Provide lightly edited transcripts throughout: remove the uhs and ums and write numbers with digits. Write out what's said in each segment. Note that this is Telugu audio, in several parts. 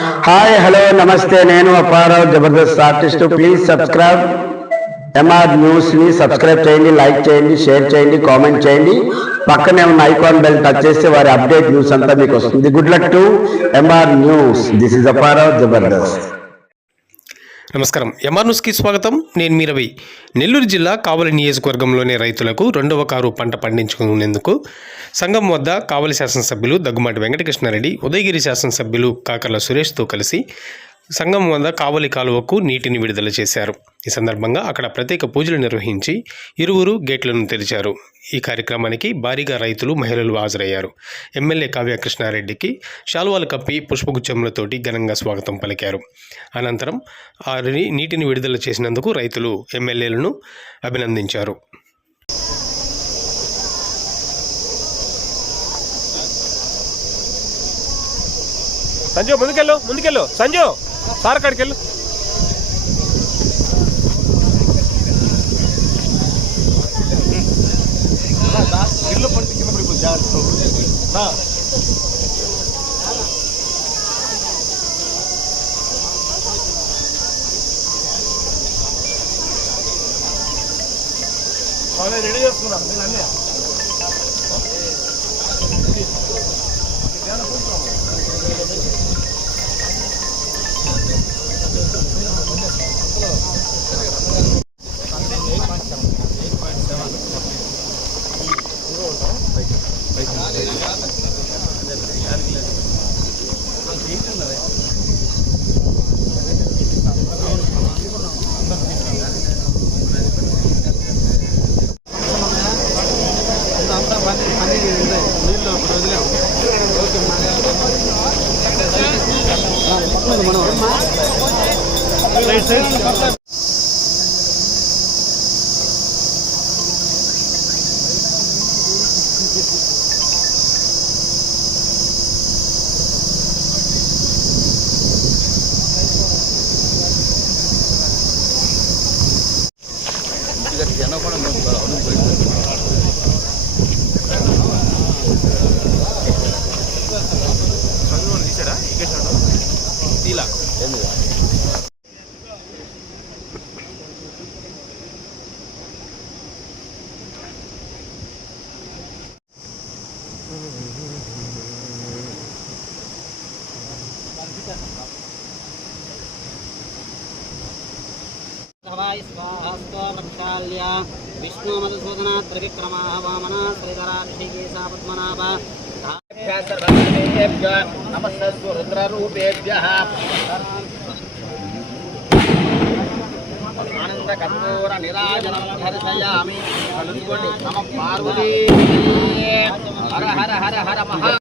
హాయ్ హలో నమస్తే, నేను Apparao Jabardasth artist. Please subscribe MR news ని సబ్స్క్రైబ్ చేయండి, లైక్ చేయండి, షేర్ చేయండి, కామెంట్ చేయండి. పక్కనే ఉన్న ఐకాన్ బెల్ టచ్ చేస్తే వారి అప్డేట్ న్యూస్ అంతా మీకు వస్తుంది. Good luck to MR news. This is Apparao Jabardasth. నమస్కారం. ఎంఆర్ న్యూస్కి స్వాగతం. నేను మీ రవి. నెల్లూరు జిల్లా కావలి నియోజకవర్గంలోని రైతులకు రెండవ కారు పంట పండించుకునేందుకు సంఘం వద్ద కావలి శాసనసభ్యులు దగ్గుమాటి వెంకటకృష్ణారెడ్డి, ఉదయగిరి శాసనసభ్యులు కాకర్ల సురేష్తో కలిసి సంఘం వద్ద కావలి కాలువకు నీటిని విడుదల చేశారు. ఈ సందర్భంగా అక్కడ ప్రత్యేక పూజలు నిర్వహించి ఇరువురు గేట్లను తెరిచారు. ఈ కార్యక్రమానికి భారీగా రైతులు, మహిళలు హాజరయ్యారు. ఎమ్మెల్యే కావ్య కృష్ణారెడ్డికి శాలువాలు కప్పి పుష్పగుచ్చములతోటి ఘనంగా స్వాగతం పలికారు. అనంతరం ఆ నీటిని విడుదల చేసినందుకు రైతులు ఎమ్మెల్యేలను అభినందించారు. సంజు ముందుకెళ్ళు సంజు సార్ కాడికి వెళ్ళు. ఇల్లు పడితే కింద పడిపోతుంది జాగ్రత్త. రెడీ చేసుకున్నాం నేను అన్నీ. విష్ణు మధుసూదన త్రివిక్రమ వామన శ్రీధరాక్షికేశ పద్మనాభ నమస్తు రుద్రరూపేభ్యః ఆనంద కర్పూర నిరాజనం దర్శయామి. నమ పార్వతీ. హర హర హర హర మహా.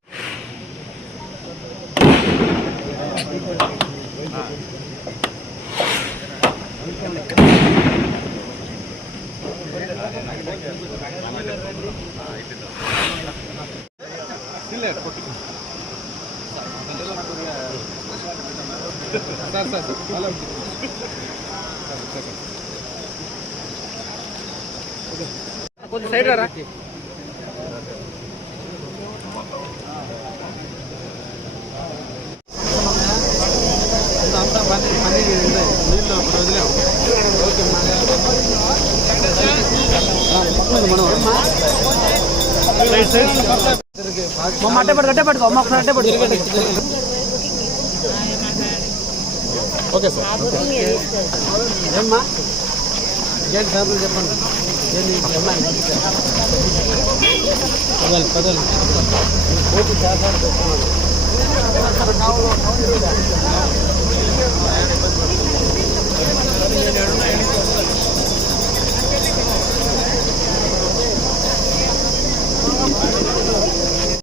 కొంచెం సైడ్ రా. Okay sir. ఏమ్మా ఏంటి సార్లు చెప్పండి. పదలు కోటి శాతం